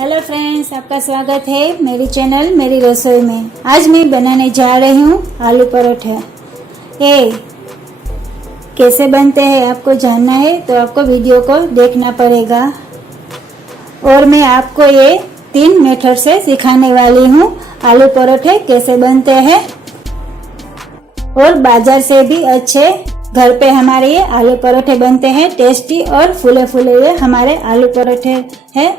Hello friends, आपका स्वागत है मेरी चैनल मेरी रसोई में। आज मैं बनाने जा रही हूँ आलू परोठे। ये कैसे बनते हैं आपको जानना है तो आपको वीडियो को देखना पड़ेगा। और मैं आपको ये 3 मेथड से सिखाने वाली हूँ आलू परोठे कैसे बनते हैं। और बाजार से भी अच्छे घर पे हमारे ये आलू परोठे बनते हैं। टेस्टी और फूले फूले ये हमारे आलू परोठे हैं।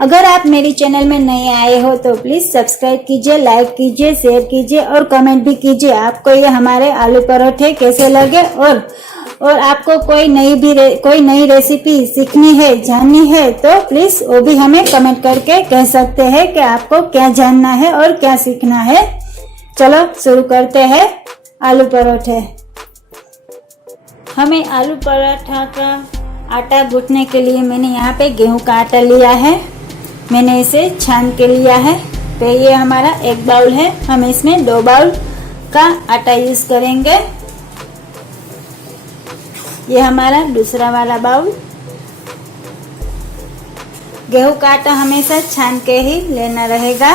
अगर आप मेरी चैनल में नए आए हो तो प्लीज सब्सक्राइब कीजिए, लाइक कीजिए, शेयर कीजिए और कमेंट भी कीजिए आपको ये हमारे आलू परोठे कैसे लगे। और आपको कोई नई रेसिपी सीखनी है, जाननी है तो प्लीज वो भी हमें कमेंट करके कह सकते हैं कि आपको क्या जानना है और क्या सीखना है। चलो शुरू करते हैं आलू परोठे। हमें आलू पराठा का आटा गूंथने के लिए मैंने यहाँ पे गेहूं का आटा लिया है। मैंने इसे छान के लिया है। तो ये हमारा 1 बाउल है, हम इसमें 2 बाउल का आटा यूज करेंगे। ये हमारा दूसरा वाला बाउल। गेहूं का आटा हमेशा छान के ही लेना रहेगा।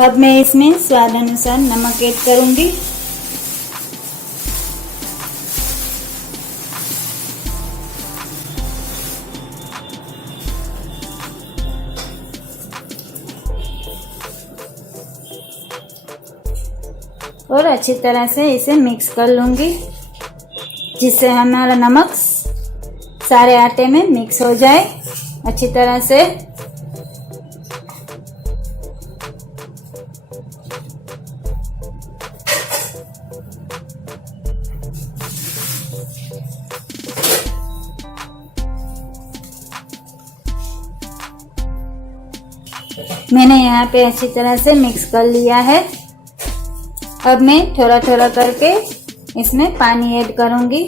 अब मैं इसमें स्वाद अनुसार नमक ऐड करूंगी। और अच्छी तरह से इसे मिक्स कर लूंगी जिससे हमारा नमक सारे आटे में मिक्स हो जाए अच्छी तरह से। मैंने यहाँ पे अच्छी तरह से मिक्स कर लिया है। अब मैं थोड़ा थोड़ा करके इसमें पानी ऐड करूंगी।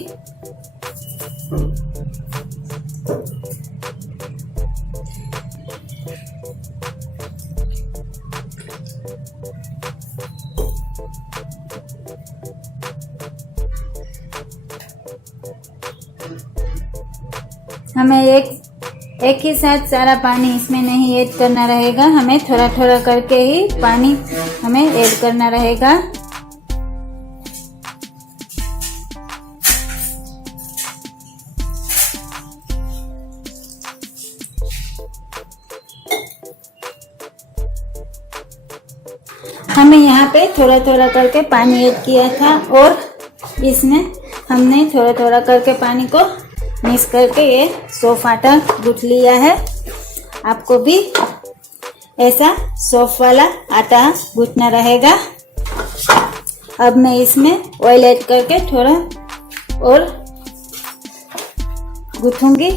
हमें एक ही साथ सारा पानी इसमें नहीं ऐड करना रहेगा, हमें थोड़ा थोड़ा करके ही पानी हमें ऐड करना रहेगा। हमें यहाँ पे थोड़ा थोड़ा करके पानी ऐड किया था और इसमें हमने थोड़ा थोड़ा करके पानी को मिक्स करके ये सॉफ्ट आटा गूंथ लिया है। आपको भी ऐसा सॉफ्ट वाला आटा गूंथना रहेगा। अब मैं इसमें ऑयल ऐड करके थोड़ा और गूंथूंगी।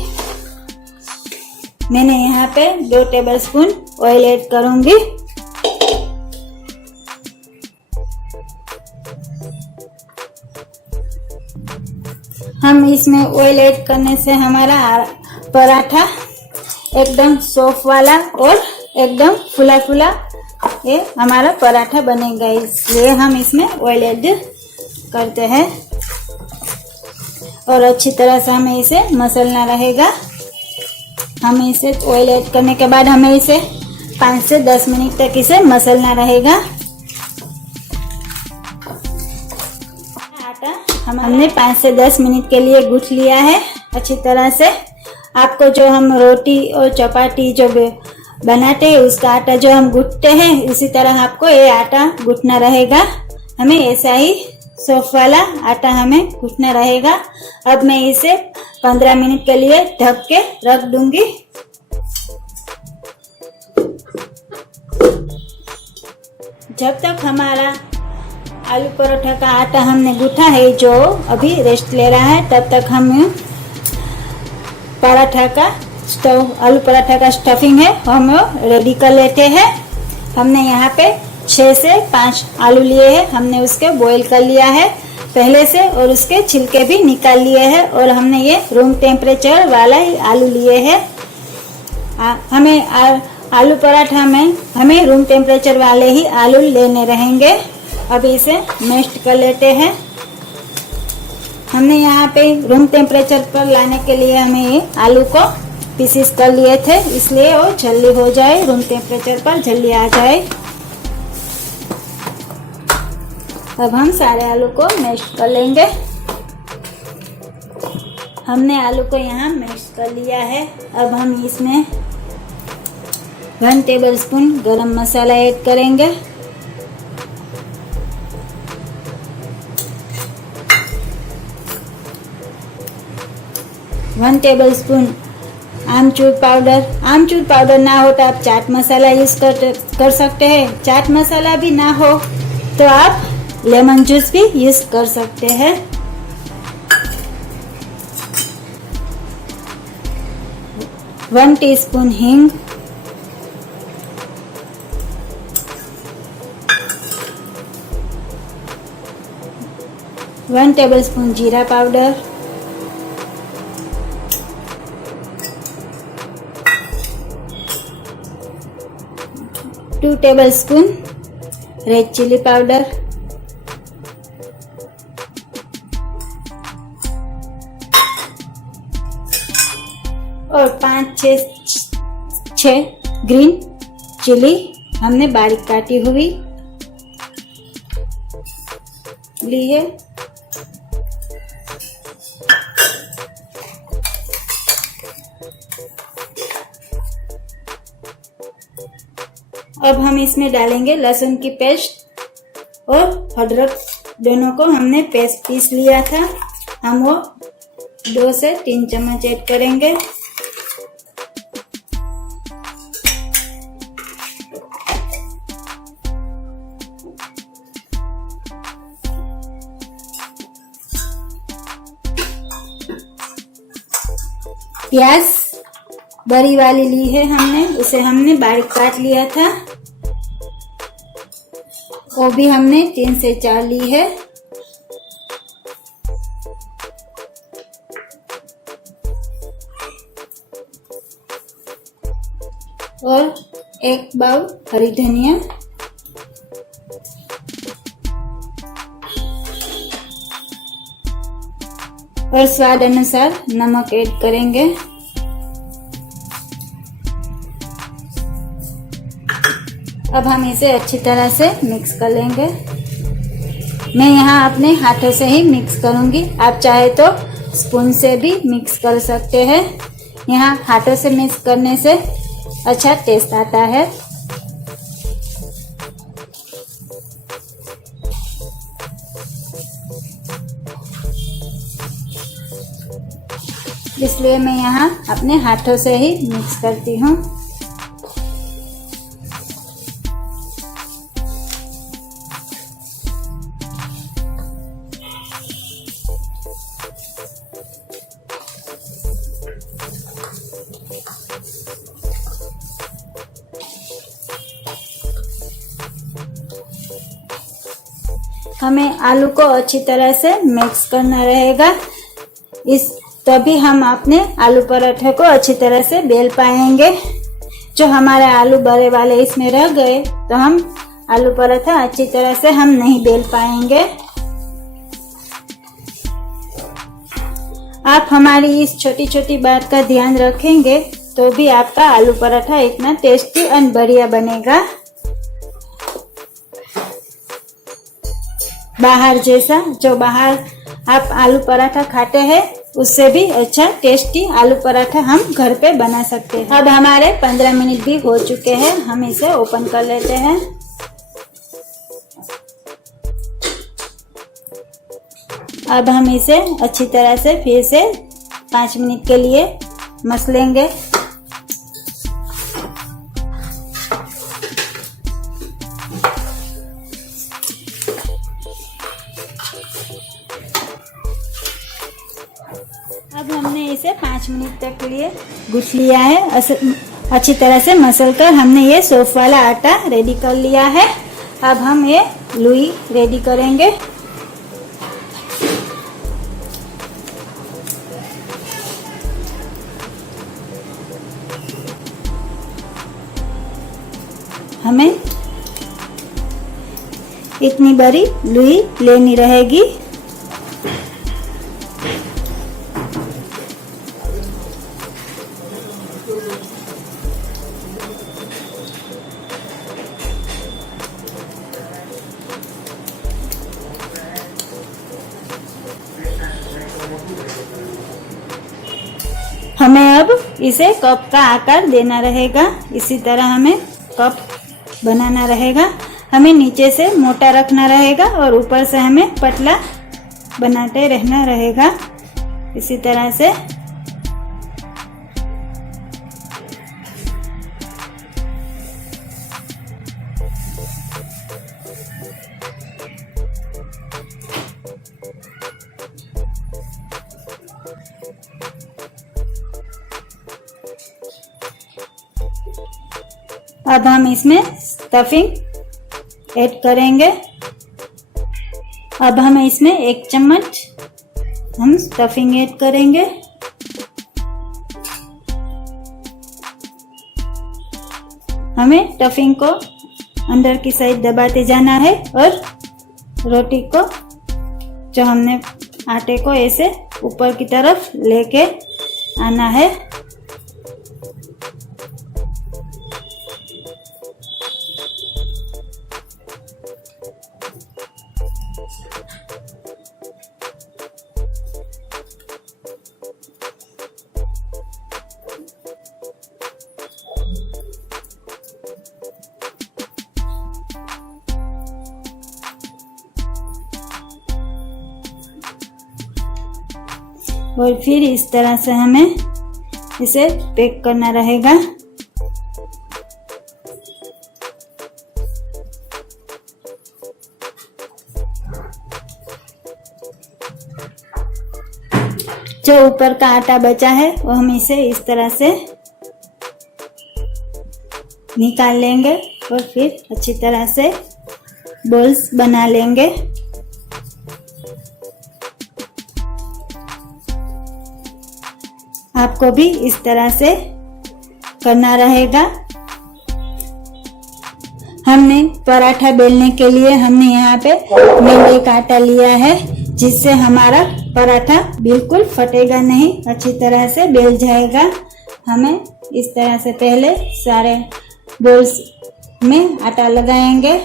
मैंने यहाँ पे 2 टेबलस्पून ऑयल ऐड करूंगी। हम इसमें ऑयल ऐड करने से हमारा पराठा एकदम सॉफ्ट वाला और एकदम फुला फुला ये हमारा पराठा बनेगा। इसलिए हम इसमें ऑयल ऐड करते हैं और अच्छी तरह से हमें इसे मसलना रहेगा। हमें इसे ऑयल ऐड करने के बाद हमें इसे 5 से 10 मिनट तक इसे मसलना रहेगा। हमने 5 से 10 मिनट के लिए गूंथ लिया है अच्छी तरह से। आपको जो हम रोटी और चपाती जो बनाते हैं उसका आटा जो हम गूंथते हैं उसी तरह आपको ये आटा गूंथना रहेगा। हमें ऐसा ही सॉफ्ट वाला आटा हमें गूंथना रहेगा। अब मैं इसे 15 मिनट के लिए ढक के रख दूंगी। जब तक हमारा आलू परोठा का आटा हमने गूंथा है जो अभी रेस्ट ले रहा है, तब तक हम आलू पराठा का स्टफिंग है हम रेडी कर लेते हैं। हमने यहाँ पे 6 से 5 आलू लिए हैं। हमने उसके बॉईल कर लिया है पहले से और उसके छिलके भी निकाल लिए हैं और हमने ये रूम टेम्परेचर वाला ही आलू लिए हैं। हमें आलू पराठा में हमें रूम टेम्परेचर वाले ही आलू लेने रहेंगे। अभी इसे मैश कर लेते हैं। हमने यहाँ पे रूम टेम्परेचर पर लाने के लिए हमें ये आलू को पीसीस कर लिए थे, इसलिए वो जल्दी हो जाए, रूम टेम्परेचर पर जल्दी आ जाए। अब हम सारे आलू को मैश कर लेंगे। हमने आलू को यहाँ मैश कर लिया है। अब हम इसमें 1 टेबलस्पून गरम मसाला ऐड करेंगे। वन टेबलस्पून आमचूर पाउडर। आमचूर पाउडर ना हो तो आप चाट मसाला यूज कर सकते हैं। चाट मसाला भी ना हो तो आप लेमन जूस भी यूज कर सकते हैं। वन टीस्पून हींग, 1 टेबलस्पून जीरा powder, 2 tablespoon red chilli powder, और 5-6 ग्रीन चिली हमने बारीक काटी हुई ली है। अब हम इसमें डालेंगे लहसुन की पेस्ट और अदरक, दोनों को हमने पेस्ट पीस लिया था। हम वो 2 से 3 चम्मच ऐड करेंगे। प्याज बड़ी वाली ली है हमने, उसे हमने बारीक काट लिया था, वो भी हमने 3 से 4 ली है। और 1 बाउल हरी धनिया, और स्वाद अनुसार नमक ऐड करेंगे। अब हम इसे अच्छी तरह से मिक्स कर लेंगे। मैं यहाँ अपने हाथों से ही मिक्स करूँगी, आप चाहे तो स्पून से भी मिक्स कर सकते हैं। यहाँ हाथों से मिक्स करने से अच्छा टेस्ट आता है। इसलिए मैं यहाँ अपने हाथों से ही मिक्स करती हूँ। हमें आलू को अच्छी तरह से मिक्स करना रहेगा, तभी हम अपने आलू पराठे को अच्छी तरह से बेल पाएंगे। जो हमारे आलू बड़े वाले इसमें रह गए तो हम आलू पराठा अच्छी तरह से हम नहीं बेल पाएंगे। आप हमारी इस छोटी छोटी बात का ध्यान रखेंगे तो भी आपका आलू पराठा इतना टेस्टी और बढ़िया बनेगा। बाहर जैसा, जो बाहर आप आलू पराठा खाते हैं उससे भी अच्छा टेस्टी आलू पराठा हम घर पे बना सकते हैं। अब हमारे 15 मिनट भी हो चुके हैं, हम इसे ओपन कर लेते हैं। अब हम इसे अच्छी तरह से फिर से 5 मिनट के लिए मसलेंगे। अब हमने इसे 5 मिनट तक के लिए गूंथ लिया है। अच्छी तरह से मसल कर हमने ये सौंफ वाला आटा रेडी कर लिया है। अब हम ये लुई रेडी करेंगे। हमें इतनी बड़ी लोई लेनी रहेगी। हमें अब इसे कप का आकार देना रहेगा। इसी तरह हमें कप बनाना रहेगा। हमें नीचे से मोटा रखना रहेगा और ऊपर से हमें पतला बनाते रहना रहेगा। इसी तरह से अब हम इसमें स्टफिंग ऐड करेंगे। अब हम इसमें 1 चम्मच हम स्टफिंग ऐड करेंगे। हमें स्टफिंग को अंदर की साइड दबाते जाना है और रोटी को जो हमने आटे को ऐसे ऊपर की तरफ लेके आना है। और फिर इस तरह से हमें इसे पैक करना रहेगा। जो ऊपर का आटा बचा है वो हम इसे इस तरह से निकाल लेंगे और फिर अच्छी तरह से बॉल्स बना लेंगे। आपको भी इस तरह से करना रहेगा। हमने पराठा बेलने के लिए हमने यहाँ पे मैदे का आटा लिया है, जिससे हमारा पराठा बिल्कुल फटेगा नहीं, अच्छी तरह से बेल जाएगा। हमें इस तरह से पहले सारे बॉल्स में आटा लगाएंगे।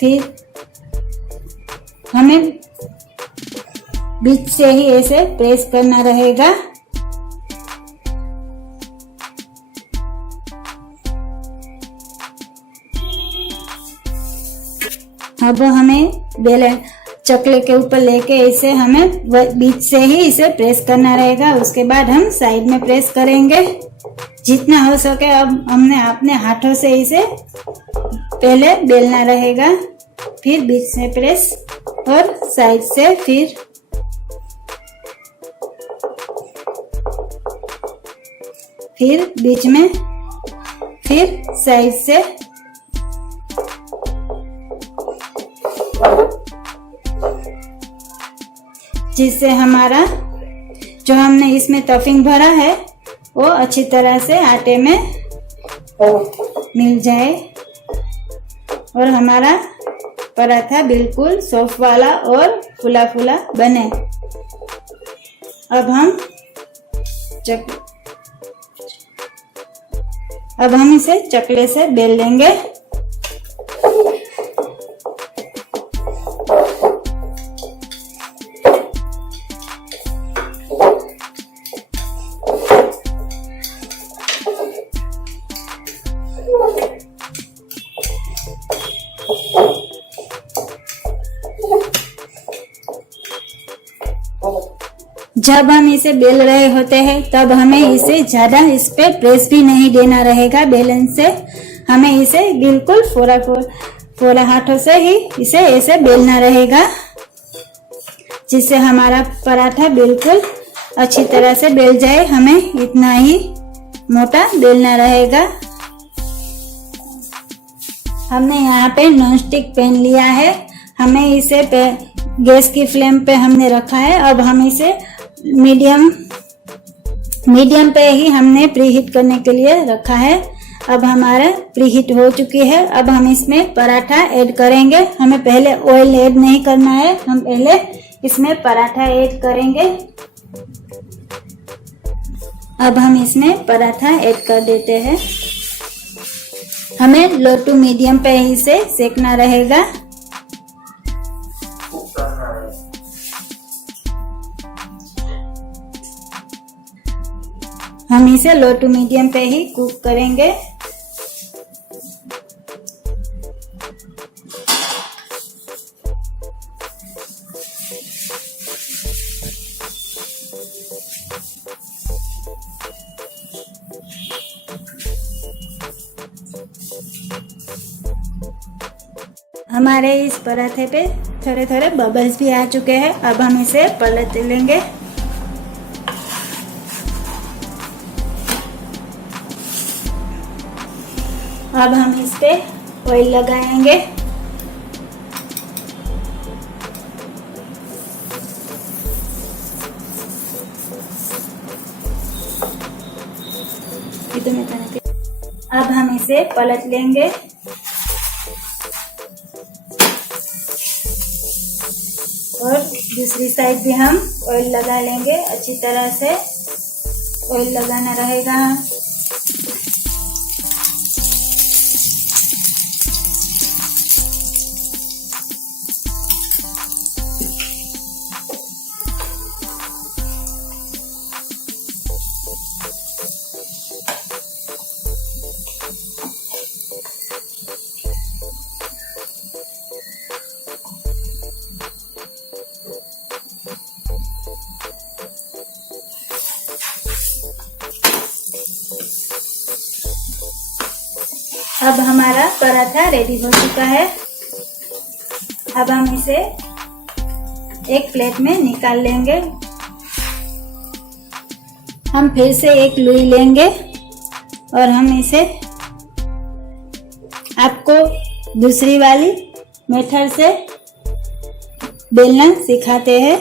फिर हमें बीच से ही ऐसे प्रेस करना रहेगा। अब हमें बेलन चकले के ऊपर लेके इसे हमें बीच से ही इसे प्रेस करना रहेगा। उसके बाद हम साइड में प्रेस करेंगे जितना हो सके। अब हमने अपने हाथों से इसे पहले बेलना रहेगा, फिर बीच से प्रेस और साइड से फिर बीच में, फिर साइड से। जिससे हमारा जो हमने इसमें स्टफिंग भरा है वो अच्छी तरह से आटे में मिल जाए और हमारा पराठा बिल्कुल सॉफ्ट वाला और फुला फुला बने। अब हम इसे चकले से बेल लेंगे। जब हम इसे बेल रहे होते हैं तब हमें इसे ज्यादा इस पे प्रेस भी नहीं देना रहेगा बेलन से। हमें इसे बिल्कुल फोड़ा हाथों से ही इसे ऐसे बेलना रहेगा, जिससे हमारा पराठा बिल्कुल अच्छी तरह से बेल जाए। हमें इतना ही मोटा बेलना रहेगा। हमने यहाँ पे नॉन स्टिक पैन लिया है। हमें इसे गैस की फ्लेम पे हमने रखा है। अब हम इसे मीडियम पे ही हमने प्रीहीट करने के लिए रखा है। अब हमारा प्रीहीट हो चुकी है। अब हम इसमें पराठा ऐड करेंगे। हमें पहले ऑयल ऐड नहीं करना है, हम पहले इसमें पराठा ऐड करेंगे। अब हम इसमें पराठा ऐड कर देते हैं। हमें लो टू मीडियम पे ही से सेकना रहेगा। हम इसे लो टू मीडियम पे ही कुक करेंगे। हमारे इस पराठे पे थोड़े थोड़े बबल्स भी आ चुके हैं। अब हम इसे पलट लेंगे। अब हम इस पे ऑयल लगाएंगे। अब हम इसे पलट लेंगे। और दूसरी साइड भी हम ऑयल लगा लेंगे। अच्छी तरह से ऑयल लगाना रहेगा। अब हमारा पराठा रेडी हो चुका है। अब हम इसे एक प्लेट में निकाल लेंगे। हम फिर से एक लुई लेंगे और हम इसे आपको दूसरी वाली मेथड से बेलना सिखाते हैं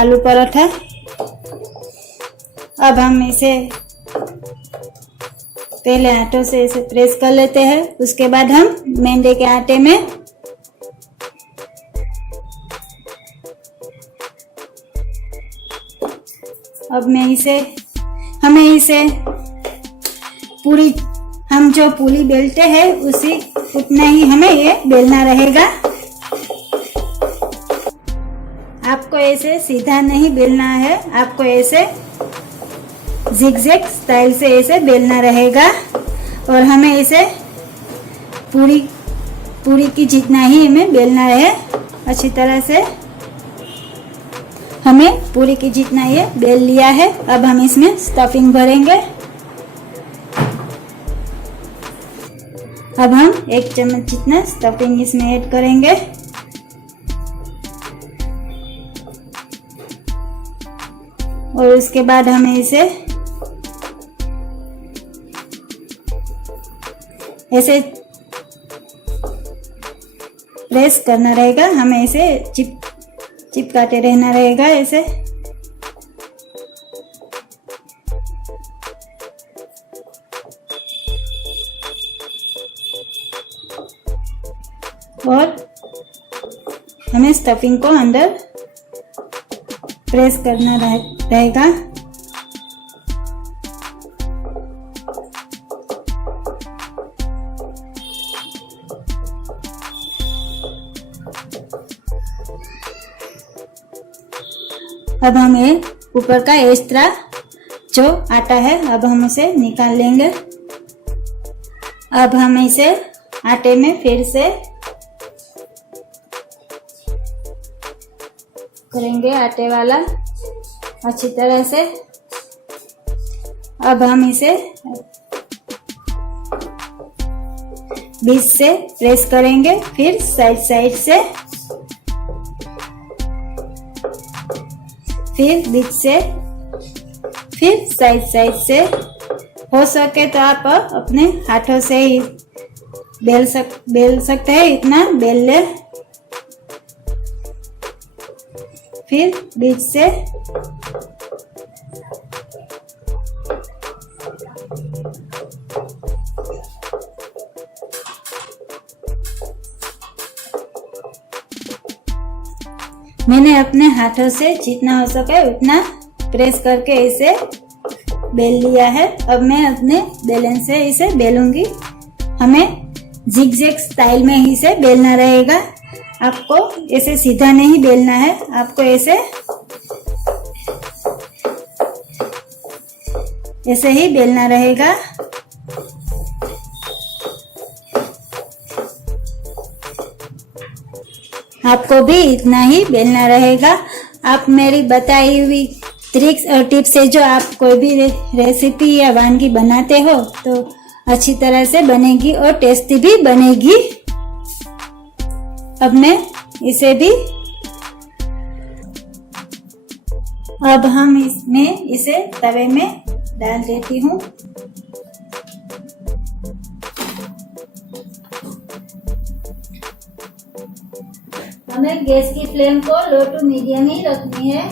आलू पराठा। अब हम इसे पहले आटों से इसे प्रेस कर लेते हैं। उसके बाद हम मैदे के आटे में हमें इसे हम जो पूरी बेलते हैं उसी उतना ही हमें ये बेलना रहेगा। आपको ऐसे सीधा नहीं बेलना है, आपको ऐसे जिगजैग स्टाइल से ऐसे बेलना रहेगा। और हमें इसे पूरी की जितना ही हमें बेलना है। अच्छी तरह से हमें पूरी की जितना ये बेल लिया है। अब हम इसमें स्टफिंग भरेंगे। अब हम 1 चम्मच जितना स्टफिंग इसमें ऐड करेंगे। और उसके बाद हमें इसे ऐसे प्रेस करना रहेगा। हमें इसे चिपकाते रहना रहेगा ऐसे। और हमें स्टफिंग को अंदर प्रेस करना रहेगा। अब हम ये ऊपर का एक्स्ट्रा जो आटा है अब हम उसे निकाल लेंगे। अब हम इसे आटे में फिर से करेंगे आटे वाला अच्छी तरह से। अब हम इसे बीच से प्रेस करेंगे, फिर साइड से, फिर बीच से, फिर साइड से। हो सके तो आप अपने हाथों से ही बेल सकते हैं, इतना बेल ले। फिर बीच से मैंने अपने हाथों से जितना हो सके उतना प्रेस करके इसे बेल लिया है। अब मैं अपने बेलन से इसे बेलूंगी। हमें जिगजैग स्टाइल में ही इसे बेलना रहेगा। आपको ऐसे सीधा नहीं बेलना है, आपको ऐसे ही बेलना रहेगा। आपको भी इतना ही बेलना रहेगा। आप मेरी बताई हुई ट्रिक्स और टिप्स से जो आप कोई भी रेसिपी या वानगी बनाते हो तो अच्छी तरह से बनेगी और टेस्टी भी बनेगी। अब मैं इसे भी इसे तवे में डाल देती हूँ। हमें गैस की फ्लेम को लो टू मीडियम ही रखनी है।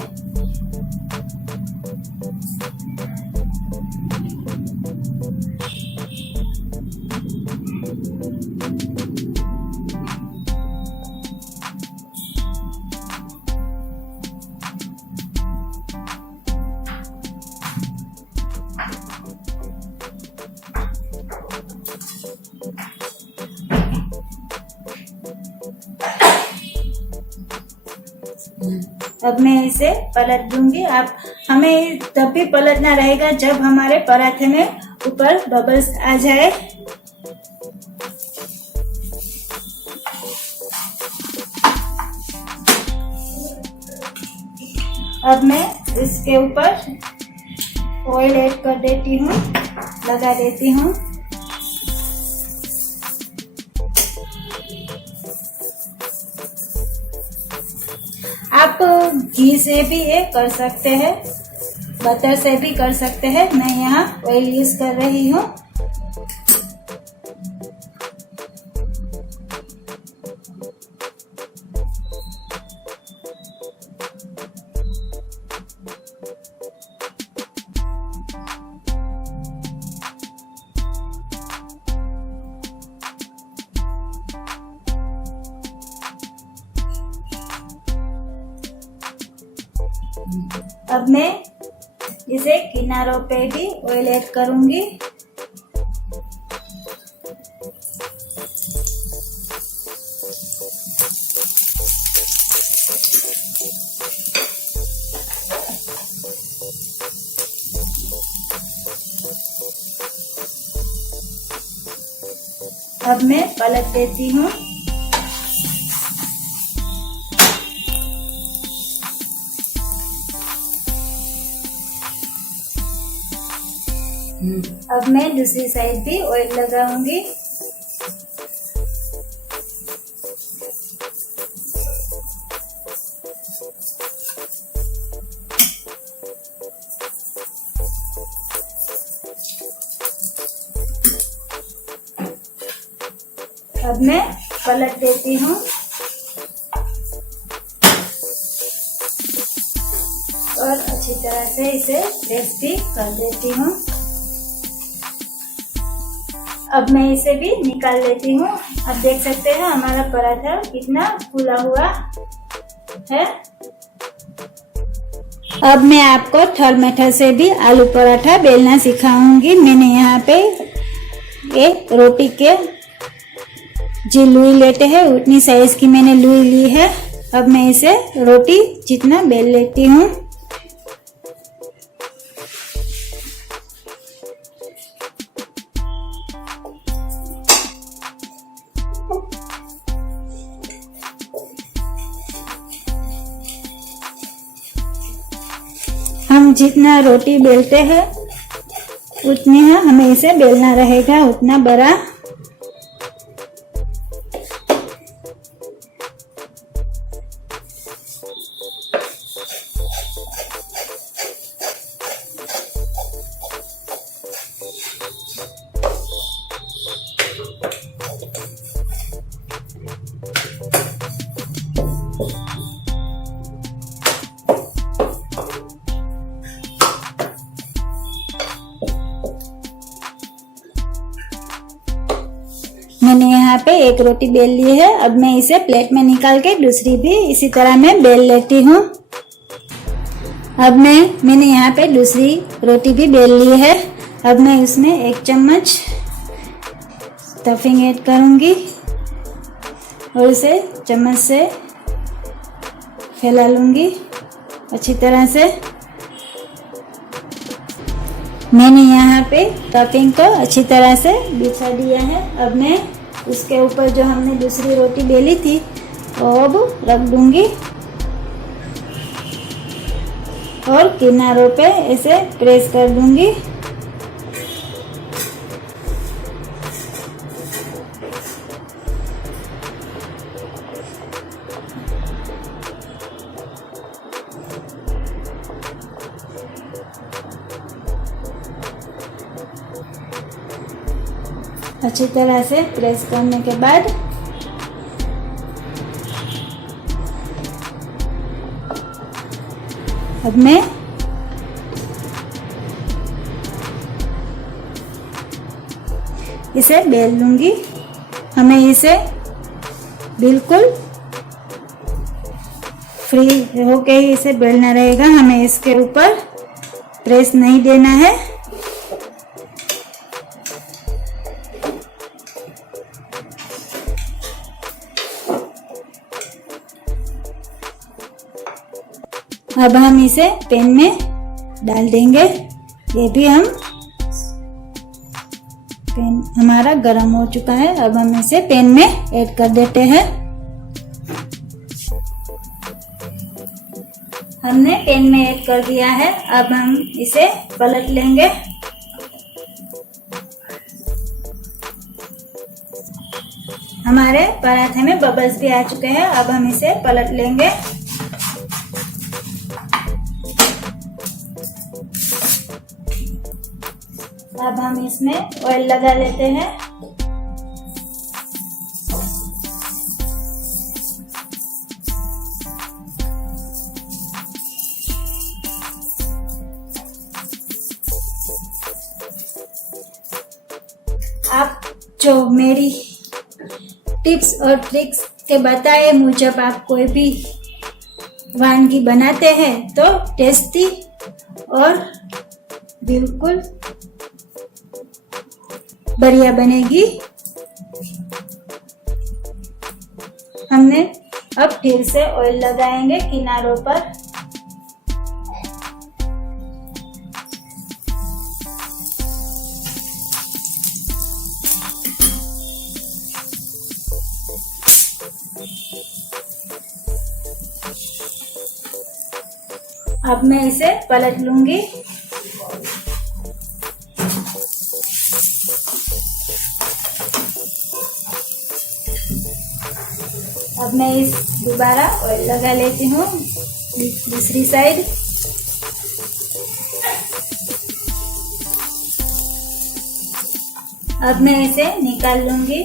अब मैं इसे पलट दूंगी। हमें तब भी पलटना रहेगा जब हमारे पराठे में ऊपर बबल्स आ जाए। अब मैं इसके ऊपर ऑयल ऐड कर देती हूँ, लगा देती हूँ। आप घी से भी ये कर सकते हैं, बटर से भी कर सकते हैं। मैं यहाँ ऑयल यूज कर रही हूँ। अब मैं इसे किनारों पे भी ऑयल ऐड करूंगी। अब मैं पलट देती हूँ। अब मैं दूसरी साइड भी ऑयल लगाऊंगी। अब मैं पलट देती हूँ और अच्छी तरह से इसे क्रिस्पी कर देती हूँ। अब मैं इसे भी निकाल लेती हूँ। अब देख सकते हैं हमारा पराठा कितना फूला हुआ है। अब मैं आपको थर्ड मेथड से भी आलू पराठा बेलना सिखाऊंगी। मैंने यहाँ पे एक रोटी के जो लुई लेते हैं उतनी साइज की मैंने लुई ली है। अब मैं इसे रोटी जितना बेल लेती हूँ। हम जितना रोटी बेलते हैं उतनी है हमें इसे बेलना रहेगा, उतना बड़ा। यहाँ पे एक रोटी बेल ली है। अब मैं इसे प्लेट में निकाल के दूसरी भी इसी तरह मैं बेल लेती हूँ। अब मैंने यहाँ पे दूसरी रोटी भी बेल ली है। अब मैं इसमें 1 चम्मच स्टफिंग ऐड करूँगी और इसे चम्मच से फैला लूँगी अच्छी तरह से। मैंने यहाँ पे स्टफिंग को अच्छी तरह से बिछा दिया है। अब मैं उसके ऊपर जो हमने दूसरी रोटी बेली थी वो अब रख दूँगी और किनारों पे ऐसे प्रेस कर दूँगी। अच्छी तरह से प्रेस करने के बाद अब मैं इसे बेल लूंगी। हमें इसे बिल्कुल फ्री होके ही इसे बेलना रहेगा, हमें इसके ऊपर प्रेस नहीं देना है। अब हम इसे पैन में डाल देंगे। ये भी पैन हमारा गर्म हो चुका है। अब हम इसे पैन में ऐड कर देते हैं। हमने पैन में ऐड कर दिया है। अब हम इसे पलट लेंगे। हमारे पराठे में बबल्स भी आ चुके हैं। अब हम इसे पलट लेंगे। अब हम इसमें ऑयल लगा लेते हैं। आप जो मेरी टिप्स और ट्रिक्स के बताए मुजब आप कोई भी वानगी बनाते हैं तो टेस्टी और बिल्कुल बढ़िया बनेगी। हमने अब फिर से ऑयल लगाएंगे किनारों पर। अब मैं इसे पलट लूंगी। अब मैं इस दोबारा ऑयल लगा लेती हूँ दूसरी साइड। अब मैं इसे निकाल लूंगी।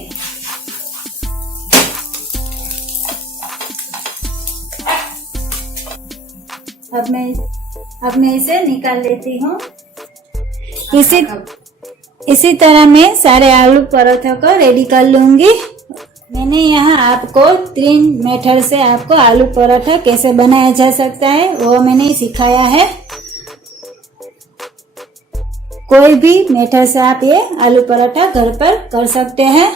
अब मैं इसे निकाल लेती हूँ। इसी तरह मैं सारे आलू पराठों को रेडी कर लूंगी। मैंने यहाँ आपको 3 मेथड से आपको आलू पराठा कैसे बनाया जा सकता है वो मैंने सिखाया है। कोई भी मेथड से आप ये आलू पराठा घर पर कर सकते हैं।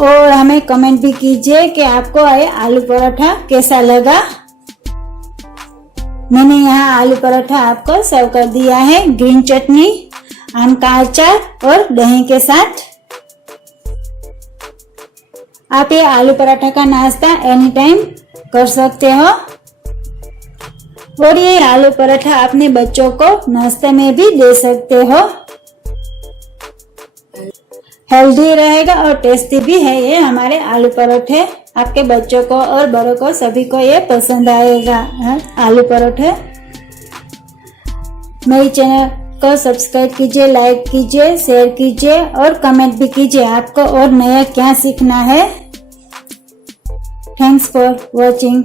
और हमें कमेंट भी कीजिए कि आपको ये आलू पराठा कैसा लगा। मैंने यहाँ आलू पराठा आपको सर्व कर दिया है ग्रीन चटनी, आम का अचार और दही के साथ। आप ये आलू पराठा का नाश्ता एनी टाइम कर सकते हो। और ये आलू पराठा अपने बच्चों को नाश्ते में भी दे सकते हो। हेल्दी रहेगा और टेस्टी भी है ये हमारे आलू पराठे। आपके बच्चों को और बड़ों को सभी को ये पसंद आएगा आलू पराठे। मेरे चैनल को सब्सक्राइब कीजिए, लाइक कीजिए, शेयर कीजिए और कमेंट भी कीजिए आपको और नया क्या सीखना है। Thanks for watching.